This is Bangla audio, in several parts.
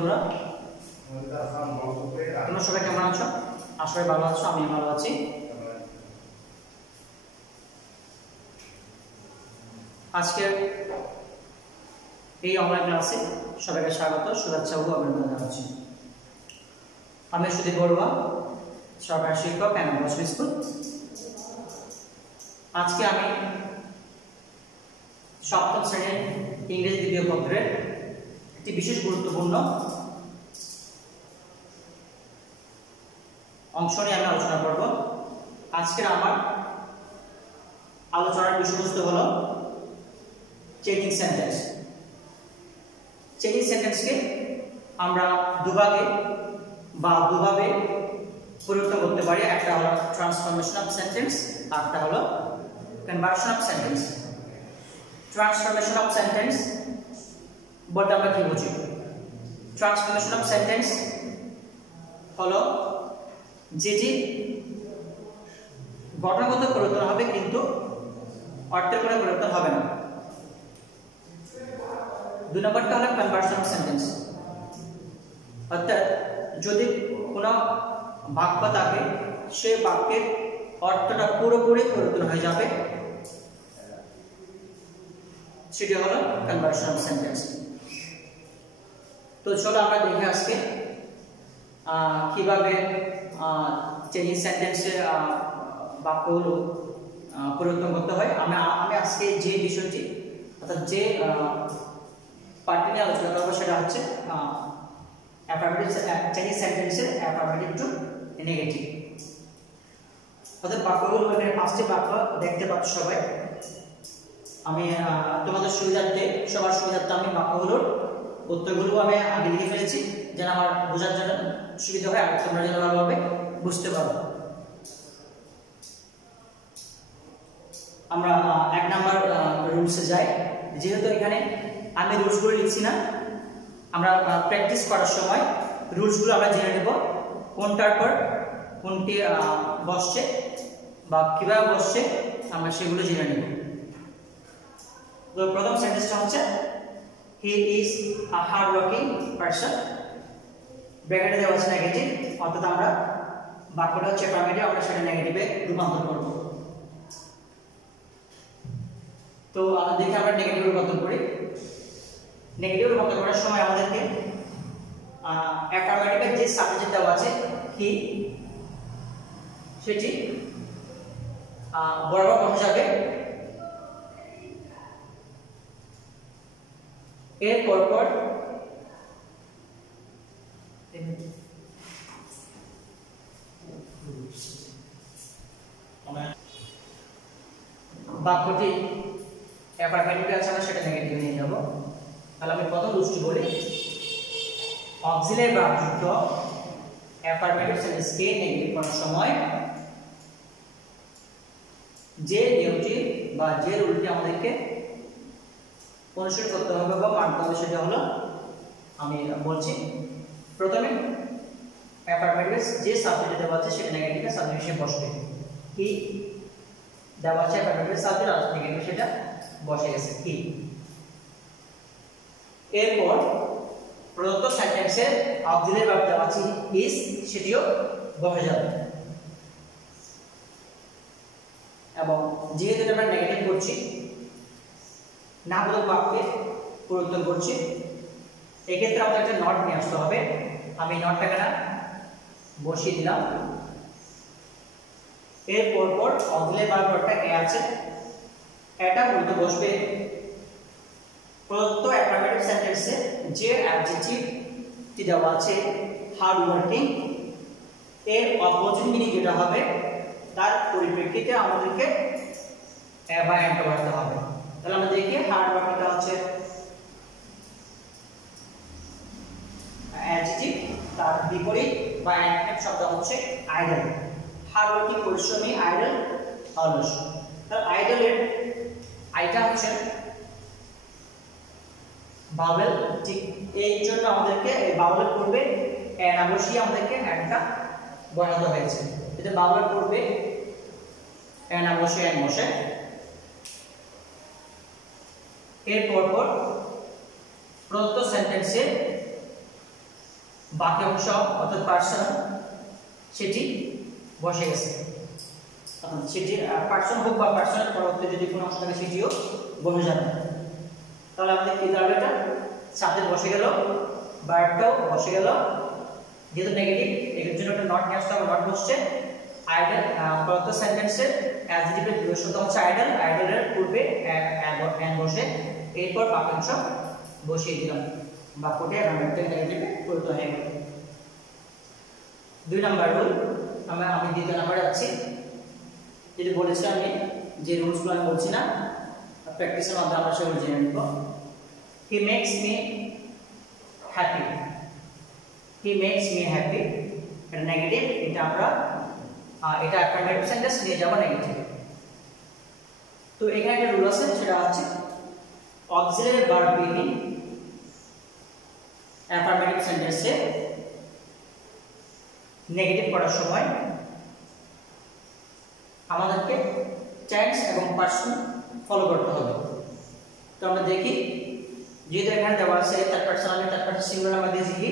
বন্ধুরা? তোমরা সবাই কেমন আছো? আশা করি ভালো আছো, আমি ভালো আছি। আজকে এই অনলাইন ক্লাসে সবাইকে স্বাগত, শুভেচ্ছা ও অভিনন্দন জানাচ্ছি। আমি সুদীপ বড়ুয়া, সরকারি শিক্ষক, বসবে স্কুল। আজকে আমি সপ্তম শ্রেণীর ইংরেজি দ্বিতীয় পত্রের একটি বিশেষ গুরুত্বপূর্ণ অংশ নিয়ে আমি আলোচনা করব। আজকের আমার আলোচনার বিষয়বস্তু হলো চেঞ্জিং সেন্টেন্স। চেঞ্জিং সেন্টেন্সকে আমরা দুভাগে পরিবর্তন করতে পারি। একটা হলো ট্রান্সফরমেশন অফ সেন্টেন্স, আর একটা হলো conversion of sentence. Transformation of sentence বলতে আমরা কি বুঝি? ট্রান্সফরমেশন অফ সেন্টেন্স হলো যেটি গঠনগত পরিবর্তন হবে কিন্তু অর্থের কোনো পরিবর্তন হবে না। দুই নম্বরটা হলো কনভার্সন অফ সেন্টেন্স, অর্থাৎ যদি কোনো বাক্য থাকে সেই বাক্যের অর্থটা পুরোপুরি পরিবর্তন হয়ে যাবে, সেটি হলো কনভার্সন অফ সেন্টেন্স। তো চলো আমরা দেখি আজকে কিভাবে চেঞ্জিং সেন্টেন্সের বাক্যগুলো পরিবর্তন করতে হয়। আমি আজকে যে বিষয়টি অর্থাৎ যে পার্টি নিয়ে আলোচনা করবো সেটা হচ্ছে অ্যাফার্মেটিভ চেঞ্জিং সেন্টেন্সের অ্যাফার্মেটিভ টু নেগেটিভ। অর্থাৎ বাক্যগুলো এখানে 5টি বাক্য দেখতে পাচ্ছ সবাই। আমি তোমাদের সবার সুবিধার্থে আমি বাক্যগুলোর উত্তরগুলো আমি আগে লিখে ফেলেছি, যেন আমার বোঝার জন্য সুবিধা হয় আর তোমরা যেন ভালোভাবে বুঝতে পারো। আমরা 1 নাম্বার রুলসে যাই। যেহেতু এখানে আমি রুলসগুলো লিখছি না, আমরা প্র্যাকটিস করার সময় রুলসগুলো আমরা জেনে নেব, কোনটার পর কোনটি বসছে বা কিভাবে বসছে আমরা সেগুলো জেনে নেব। তো প্রথম সেন্টেন্সটা হচ্ছে he is a hard working person. ব্র্যাকেটে দেওয়া আছে নেগেটিভ, অর্থাৎ আমরা বাক্যটা হচ্ছে অ্যাফার্মেটিভ, আমরা সেটা নেগেটিভে রূপান্তর করব। তো দেখি আমরা নেগেটিভ রূপান্তর করি। নেগেটিভ রূপান্তর করার সময় আমাদেরকে অ্যাফার্মেটিভের যে সাবজেক্ট দেওয়া আছে হি, সেটি বরাবর বসে যাবে। এর পরপর বাক্যটি অ্যাফার্মেটিভে আছে, আমরা সেটা নেগেটিভে নিয়ে যাব। তাহলে আমি প্রথম রুলসটি বলি। অক্সিলারি ভার্বযুক্ত অ্যাফার্মেটিভ সেন্টেন্সকে নেগেটিভ করার সময় যে নিয়মটি বা যে রুলটি আমাদেরকে অনুসরণ করতে হবে বা মানতে হবে সেটা হলো, আমি বলছি। প্রথমে অ্যাফার্মেটিভ যে সাবজেক্ট দেওয়া আছে সেটা নেগেটিভে সাবজেক্ট হিসেবে বসবে। কি দেওয়া আছে অ্যাফার্মেটিভ সাবজেক্ট আর নেগেটিভ সেটা বসে গেছে কি। এরপর প্রদত্ত সেন্টেন্সের অক্সিলারি ভার্ব দেওয়া আছে ইজ, সেটিও বসে যাবে। এবং যেহেতু আমরা নেগেটিভ করছি, নামবোধক বাক্যে পরিবর্তন করছি, এক্ষেত্রে আমাদের একটা নট নিয়ে আসতে হবে। আমি নটটাকে না বসিয়ে দিলাম। এর পরপর অক্সিলারি ভার্বটা কে আছে, এটা মূলত বসবে প্রদত্ত অ্যাফার্মেটিভ সেন্টেন্সে যে অ্যাডজেক্টিভটি দেওয়া আছে হার্ড ওয়ার্কিং, এর অপোজিট মিনিং যেটা হবে তার পরিপ্রেক্ষিতে আমাদেরকে বা অ্যাড করতে হবে। তাহলে আমরা দেখি হার্ড ওয়ার্কিংটা হচ্ছে অ্যাডজেক্টিভ, তার বিপরীত বা অ্যাডজেক্টিভ শব্দ হচ্ছে আইডল। হার্ড ওয়ার্কিং পরিশ্রমী, আইডল অলস। তাহলে আইডলের আইটা হচ্ছে বাউল, ঠিক এই জন্য আমাদেরকে এই বাউলের পূর্বে এন বসিয়ে আমাদেরকে একটা বসাতে হয়েছে। এটা বাউলের পূর্বে এন বসে এন বসে। এর পরপর প্রদত্ত সেন্টেন্সে বাকি অংশ অর্থাৎ পার্সন সেটি বসে গেছে, সেটি পার্সন হোক বা পার্সনের পরবর্তী যদি কোনো অংশ থাকে সেটিও বসে যাবে। তাহলে আমাদের কি দাঁড়াবে, এটা সাবজেক্ট বসে গেল, ভার্বটাও বসে গেল, যেহেতু নেগেটিভ এর জন্য একটা নট নিয়ে আসতে হবে, নট বসছে। আইডল পরবর্ত সেন্টেন্সের অ্যাডজেক্টিভের বিশেষত্ব হচ্ছে আইডল, আইডলের পূর্বে অ্যান বসে, এরপর বাক্যাংশ বসিয়ে দিলাম, বাক্যটি অ্যাফার্মেটিভ নেগেটিভে পরিণত হয়ে গেল। 2 নাম্বার রুল, আমি দ্বিতীয় নাম্বারে আছি। যেটা বলেছি আমি যে রুলসগুলো আমি বলছি না, প্র্যাকটিসের মাধ্যমে আমরা সেগুলো জেনে নিব। He makes me happy, he makes me happy, এটা নেগেটিভ, এটা আমরা এটা অ্যাফার্মেটিভ সেন্টেন্স নিয়ে যাব নেগেটিভ। তো এখানে একটা রুল আছে, সেটা হচ্ছে অক্সিলারি ভার্ব বিগিন অ্যাফার্মেটিভ সেন্টেন্সে নেগেটিভ করার সময় আমাদেরকে টেন্স এবং পার্সন ফলো করতে হবে। তো আমরা দেখি, যেহেতু এখানে দেওয়া আছে থার্ড পারসন, আমি থার্ড পারসন সিঙ্গুলার নাম্বার দিয়েছি হি,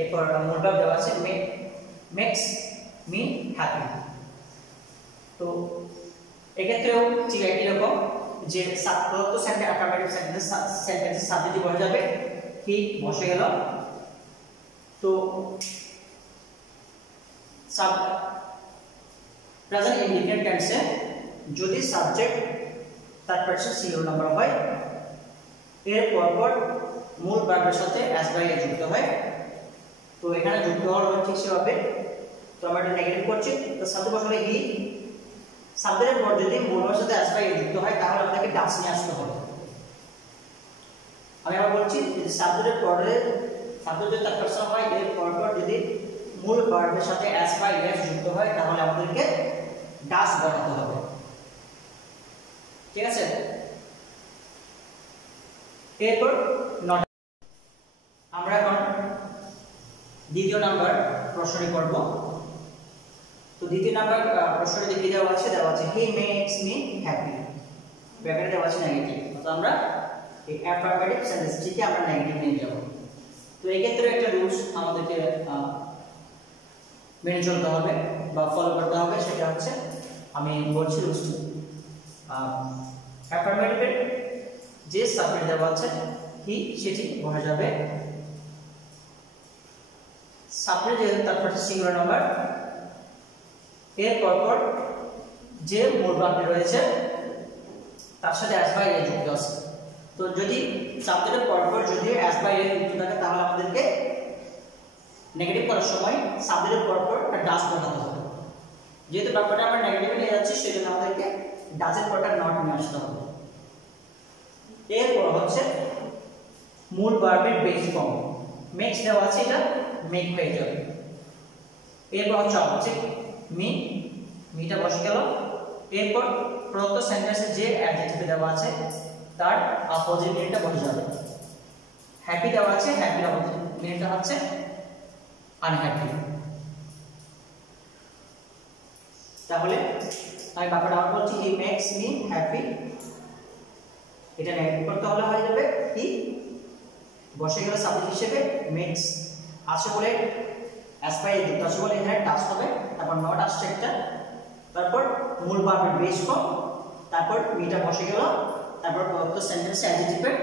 এরপর মূল ভার্ব দেওয়া আছে মেক্স মি হ্যাপি। তো এক্ষেত্রেও ঠিক একই রকম, যে প্রদত্ত সেন্টেন্স অ্যাফার্মেটিভ সেন্টেন্সের সাবজেক্ট বসে যাবে, হি বসে গেল। তো প্রেজেন্ট ইনডিফিনিট টেন্সে যদি subject third person singular number হয়, এর পরপর মূল ভার্বের সাথে অ্যাস বাই এ যুক্ত হয়। তো এখানে যুক্ত হওয়ার ঠিক সেভাবে, তো আমরা এটা নেগেটিভ করছি। তো সাবজেক্ট বসালে হি, সাবজেক্টের পর যদি মূল ভার্বের সাথে অ্যাস বাই এ যুক্ত হয় তাহলে আমাদেরকে ডাস নিয়ে আসতে হবে। আমি আবার বলছি, যদি সাবজেক্টের পরে সাবজেক্ট যদি থার্ড পারসন হয়, এর পরপর যদি মূল ভার্বের সাথে অ্যাস বাই এস যুক্ত হয় তাহলে আমাদেরকে ডাস বসাতে হবে, ঠিক আছে? এরপর নট। আমরা এখন দ্বিতীয় নাম্বার প্রশ্নটি করব। তো দ্বিতীয় নাম্বার প্রশ্নটি কি দেওয়া আছে হি মেক্স মি হ্যাপি, ব্র্যাকেটে দেওয়া আছে নেগেটিভ। তো আমরা এই অ্যাফার্মেটিভ সেন্টেন্সটিকে আমরা নেগেটিভ নিয়ে যাব। তো এই ক্ষেত্রে একটা রুলস আমাদেরকে মেনে চলতে হবে বা ফলো করতে হবে, সেটা হচ্ছে আমি বলছি রুলসটি। অ্যাফার্মেটিভের যে সাবজেক্ট দেওয়া আছে হি, সেটি বসে যাবে। সাবজেক্ট যেহেতু তার পাশে সিঙ্গুলার নাম্বার, এর পরপর যে মূল ভার্বটি রয়েছে তার সাথে অ্যাস বাই এ যুক্ত আছে। তো যদি সাবজেক্টের পরপর যদি অ্যাস বাই এ যুক্ত থাকে তাহলে আমাদেরকে নেগেটিভ করার সময় সাবজেক্টের পরপর একটা ডাস বসাতে হবে। যেহেতু ব্যাপারটা আমরা নেগেটিভে নিয়ে যাচ্ছি, সেজন্য আমাদেরকে ডাসের পরটা নট নিয়ে আসতে হবে। এরপর হচ্ছে মূল ভার্বের বেস ফর্ম, মেক্স দেওয়া আছে, এটা মেক হয়ে যাবে। এরপর হচ্ছে অবজেক্ট মিটা বসে গেল। এরপর প্রদত্ত সেন্টেন্সে যে অ্যাডজেক্টিভ দেওয়া আছে তার অপোজিট মিনিটটা বসে যাবে। হ্যাপি দেওয়া আছে, হ্যাপির অপোজিট মিনিটটা হচ্ছে আনহ্যাপি। তাহলে আমি ব্যাপারটা আবার বলছি, হি মেক্স মি হ্যাপি, এটা নেগেটিভ করতে হলে হয়ে যাবে হি বসে গেল সাবজেক্ট হিসেবে, মেক্স আছে বলে অ্যাস বাই এ যুক্ত আছে বলে এখানে টাচ হবে, তারপর নট আসছে একটা, তারপর মূল ভার্বের বেস ফর্ম, তারপর মিটা বসে গেল, তারপর প্রদত্ত সেন্টেন্সে অ্যাডজেক্টিভের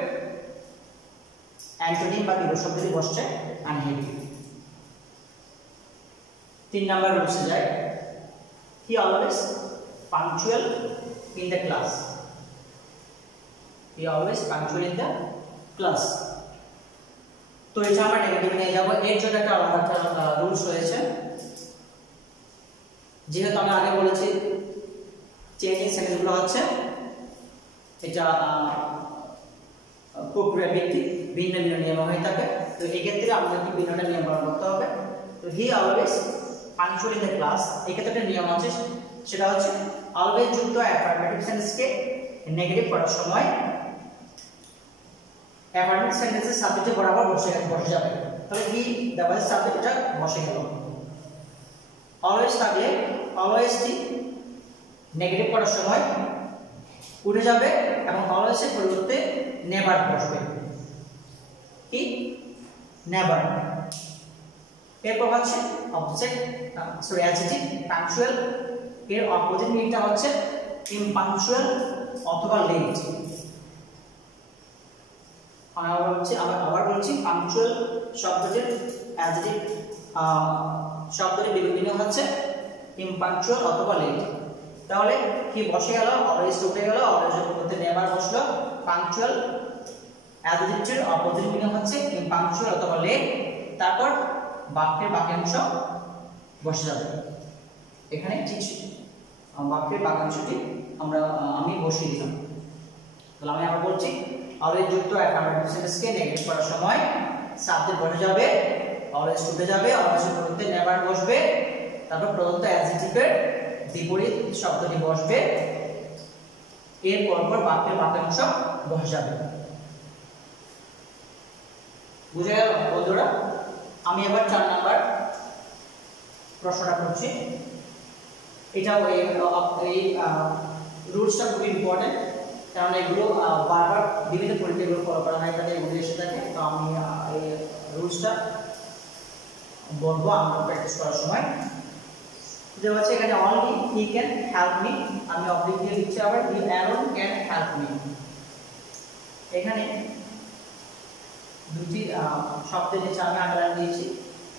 অ্যান্টোনিম বা বিপরীত শব্দটি বসছে আনহ্যাপি। 3 নাম্বার রুলসে যায়, he always punctual in the class, he always punctual in the class. তো এটা আমরা নেগেটিভ নিয়ে যাব। এর জন্য একটা আলাদা রুলস রয়েছে। যেহেতু আমরা আগে বলেছি চেঞ্জিং সেন্টেন্সগুলো হচ্ছে এটা প্রক্রিয়া ভিত্তিক ভিন্ন ভিন্ন নিয়ম হয়ে থাকে। তো এই ক্ষেত্রে আমাদেরকে ভিন্নটা নিয়ম পালন করতে হবে। তো he always punctual in the class, এই ক্ষেত্রে একটা নিয়ম আছে, সেটা হচ্ছে অলওয়েজ যুক্ত অ্যাফার্মেটিভ সেন্টেন্সকে নেগেটিভ করার সময় অ্যাফার্মেটিভ সেন্টেন্সের সাবজেক্টে বরাবর বসে যাবে। তাহলে হি দেওয়া আছে সাবজেক্ট, এটা বসে গেল। অলওয়েজ থাকলে অলওয়েজটি নেগেটিভ করার সময় উঠে যাবে এবং অলওয়েজের পরিবর্তে নেভার বসবে। কি নেভার, এরপর হচ্ছে অবজেক্ট সরি অ্যাডজেক্টিভ পাংচুয়াল, এর অপোজিট মিনিংটা হচ্ছে ইমপাংচুয়াল অথবা লেট। আবার বলছি পাংচুয়াল শব্দটির অ্যাডজেক্টিভ শব্দটির বিপরীত হচ্ছে ইমপাংচুয়াল অথবা লেট। তাহলে কি বসে গেল, অলওয়েজ উঠে গেল, অলওয়েজ করতে নেভার বসলো। পাংচুয়াল অ্যাডজেক্টিভের অপোজিট মিনিং হচ্ছে ইমপাংচুয়াল অথবা লেট। তারপর বাক্যের বাক্যাংশ বসে যাবে এখানে, ঠিক বাক্যের বাক্যাংশটি আমি বসিয়ে দিলাম। তাহলে আমি আবার বলছি অলওয়েজ যুক্ত অ্যাফার্মেটিভ সেন্টেন্সকে নেগেটিভ করার সময় সাবজেক্ট বসে যাবে, অলওয়েজ উঠে যাবে, অলওয়েজ করতে নেভার বসবে, তারপর প্রদত্ত অ্যাডজেক্টিভের বিপরীত শব্দটি বসবে, এর পরপর বাক্যের বাক্যাংশ বসে যাবে। বুঝে গেল বন্ধুরা? আমি এবার 4 নাম্বার প্রশ্নটা করছি। এটাও এই রুলসটা খুব ইম্পর্টেন্ট, কারণ এগুলো বারবার বিভিন্ন পরীক্ষাগুলো ফলো করা হয়, তাদের এগুলো এসে থাকে। তো আমি এই রুলসটা বলবো আমরা প্র্যাকটিস করার সময়। যে হচ্ছে এখানে only he can help me, আমি অবলিক দিয়ে লিখছি আবার হি অ্যালোন ক্যান হেল্প মি। এখানে দুটি শব্দের নিচে আমি আন্ডারলাইন দিয়েছি,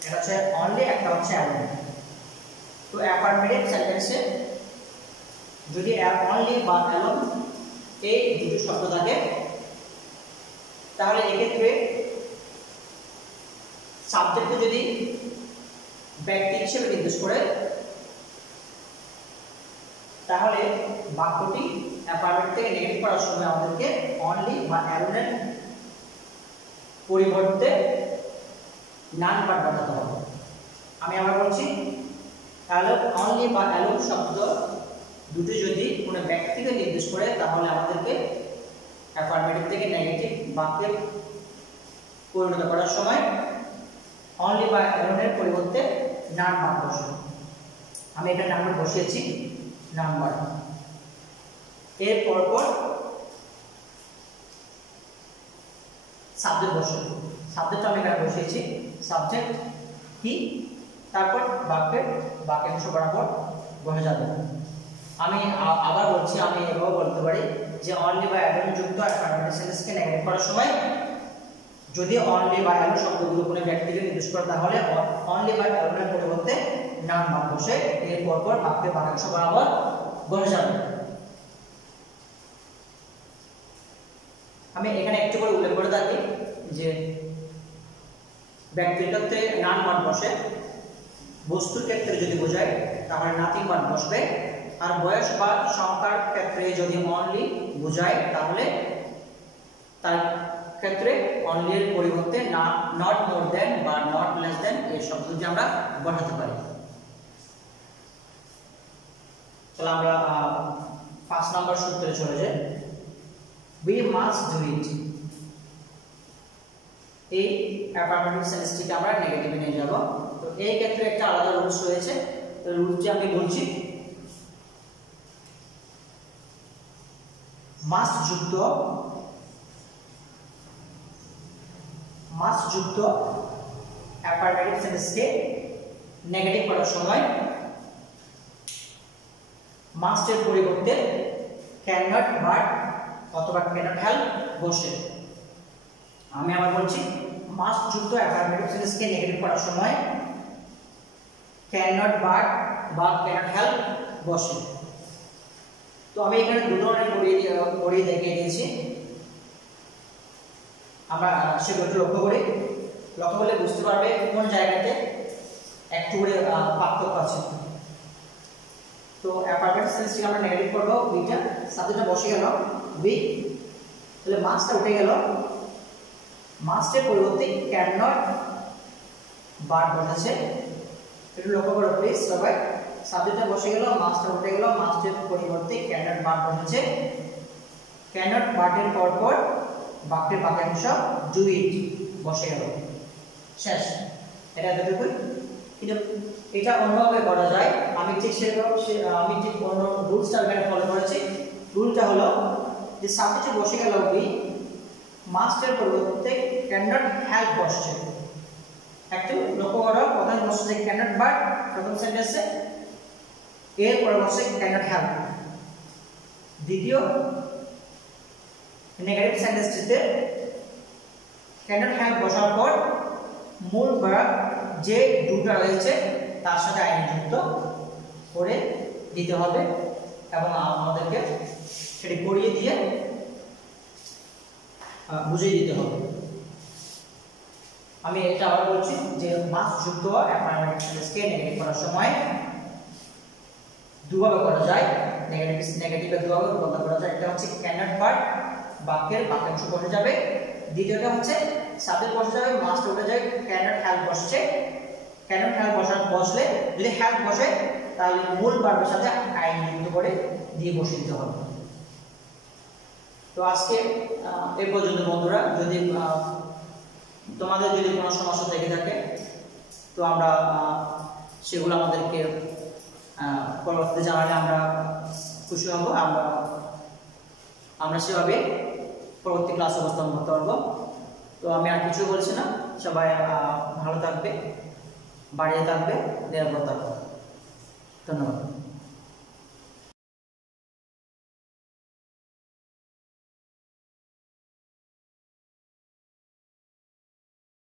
এটা হচ্ছে অনলি, একটা হচ্ছে অ্যালোন। তো অ্যাফার্মেটিভ সেন্টেন্সে যদি অনলি বা অ্যালোন এই দুটো শব্দ থাকে, তাহলে এক্ষেত্রে সাবজেক্টকে যদি ব্যক্তি হিসেবে নির্দেশ করে, তাহলে বাক্যটি অ্যাফার্মেটিভ থেকে নেগেটিভ করার সময় আমাদেরকে অনলি বা অ্যালোনের পরিবর্তে নান পার্ট বসাতে হবে। আমি আবার বলছি, অনলি বা অ্যালোন শব্দ দুটি যদি কোনো ব্যক্তিকে নির্দেশ করে, তাহলে আমাদেরকে অ্যাফার্মেটিভ থেকে নেগেটিভ বাক্যে পরিণত করার সময় অনলি বা অ্যালোনের পরিবর্তে নান পার্ট বসাবো। আমি এটা নাম্বার বসিয়েছি, নাম্বার, এর পরপর সাবজেক্ট বসাবো। সাবজেক্ট আমি এখানে বসিয়েছি, সাবজেক্ট কি, তারপর বাক্যের বাক্যাংশ বরাবর বসে যাবে। আমি আবার বলছি, আমি এভাবে বলতে পারি যে অনলি বা অ্যালোন যুক্ত অ্যাফার্মেটিভ সেন্টেন্সকে নেগেটিভ করার সময় যদি অনলি বা অ্যালোন শব্দগুলো কোনো ব্যক্তিকে নির্দেশ করে, তাহলে অনলি বা অ্যালোনের পরিবর্তে নাউন মান বসে এর পরপর বাক্যের বাক্যাংশ বরাবর বসে যাবে। আমি এখানে একটু করে উল্লেখ করে থাকি যে ব্যক্তির ক্ষেত্রে নাউন মান বসে, বস্তুর ক্ষেত্রে যদি বোঝায় তাহলে নাথিং মান বসবে, আর বয়স বা সংখ্যার ক্ষেত্রে যদি অনলি বোঝায় তাহলে তার ক্ষেত্রে অনলি এর পরিবর্তে নট মোর দেন বা নট লেস দেন এই শব্দটি আমরা বসাতে পারি। তাহলে আমরা 5 নম্বর সূত্রে চলে যাই। we must do it, এই অ্যাফার্মেটিভ সেন্টেন্সটিকে আমরা নেগেটিভে নিয়ে যাব। তো এই ক্ষেত্রে একটা আলাদা রুলস রয়েছে, তো রুলসটি আমি বলছি। মাস্ট যুক্ত অ্যাফার্মেটিভ সেন্টেন্সকে নেগেটিভ করার সময় মাস্টের পরিবর্তে ক্যান নট, বাট অথবা ক্যান নট হেল্প বসে। আমি আবার বলছি, মাস্ট যুক্ত অ্যাফার্মেটিভ সেন্টেন্সকে নেগেটিভ করার সময় ক্যান নট, বাট বা ক্যান নট হেল্প বসে। তো আমি এখানে দুটো লাইন পড়িয়ে দেখিয়ে দিয়েছি, আমরা সেগুলো লক্ষ্য করলে বুঝতে পারবে কোন জায়গাতে একটু করে পার্থক্য আছে। তো অ্যাফার্মেটিভ সেন্টেন্সকে আমরা নেগেটিভ করব, বিটা সাবজেক্টটা বসে গেল বি, তাহলে মাস্টটা উঠে গেল, মাস্টের পরিবর্তে ক্যান নট, বাট বসেছে। একটু লক্ষ্য করো প্লিজ সবাই, সাবজেক্টটা বসে গেল, মাস্টটা উঠে গেল, মাস্টের পরিবর্তে ক্যান নট, বাট বসেছে। ক্যান নট, বাটের পরপর বাক্যের বাক্যাংশ ডু ইট বসে গেল, শেষ। এটা এতটুকুই। কিন্তু এটা অন্যভাবে করা যায়, আমি ঠিক অন্য রুলসটা এখানে ফলো করেছি। রুলটা হলো যে সাবজেক্টে বসে গেল বি, মাস্টের পরিবর্তে ক্যান নট হেল্প বসছে। একটু লক্ষ্য করো, প্রথম বসছে যে ক্যানট বাট প্রথম সেন্টেন্সে, এর পরে বসছে ক্যানট হেল্প। দ্বিতীয় নেগেটিভ সেন্টেন্সটিতে ক্যানট হেল্প বসার পর মূল ভার্ব যে ডুটা রয়েছে তার সাথে আইনি যুক্ত করে দিতে হবে এবং আমাদেরকে সেটি করিয়ে দিয়ে বুঝিয়ে দিতে হবে। আমি এটা আবার বলছি যে মাস যুক্ত অ্যাফার্মেটিভ সেন্টেন্সকে নেগেটিভ করার সময় দুভাবে করা যায়, নেগেটিভে দুভাবে রূপান্তর করা যায়। একটা হচ্ছে ক্যানট ভার্ব, বাক্যের বাক্যাংশ বসে যাবে। দ্বিতীয়টা হচ্ছে সাবজেক্ট বসে যাবে, মাস্ট উঠে যায়, ক্যানট হেল্প বসছে। ক্যানট হেল্প বসলে যদি হেল্প বসে তাহলে মূল ভার্বের সাথে আইন যুক্ত করে দিয়ে বসিয়ে দিতে হবে। তো আজকে এই পর্যন্ত বন্ধুরা। যদি তোমাদের যদি কোনো সমস্যা থেকে থাকে তো আমরা সেগুলো আমাদেরকে পরবর্তীতে জানালে আমরা খুশি হব। আমরা সেভাবে পরবর্তী ক্লাস উপস্থাপন করতে পারবো। তো আমি আর কিছু বলছি না, সবাই ভালো থাকবে, বাড়িতে থাকবে, নিরাপদ থাকবে। ধন্যবাদ।